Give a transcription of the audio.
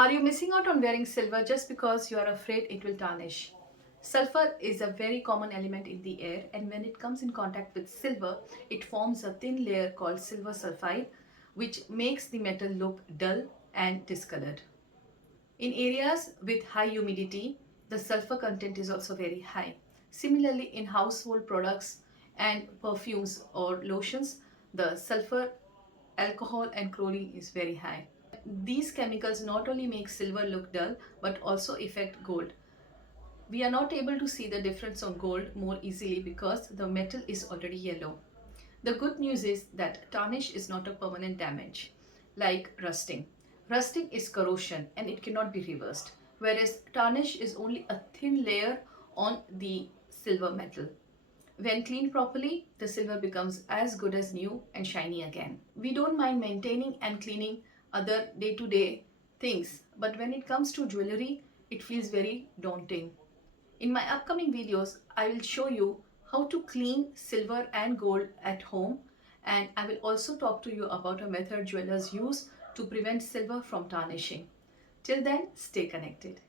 Are you missing out on wearing silver just because you are afraid it will tarnish? Sulfur is a very common element in the air, and when it comes in contact with silver, it forms a thin layer called silver sulfide, which makes the metal look dull and discolored. In areas with high humidity, the sulfur content is also very high. Similarly, in household products and perfumes or lotions, the sulfur, alcohol, and chlorine is very high. These chemicals not only make silver look dull but also affect gold. We are not able to see the difference of gold more easily because the metal is already yellow. The good news is that tarnish is not a permanent damage like rusting. Rusting is corrosion and it cannot be reversed, whereas tarnish is only a thin layer on the silver metal. When cleaned properly, the silver becomes as good as new and shiny again. We don't mind maintaining and cleaning other day to day things, but when it comes to jewelry, it feels very daunting. In my upcoming videos, I will show you how to clean silver and gold at home, and I will also talk to you about a method jewelers use to prevent silver from tarnishing. Till then, stay connected.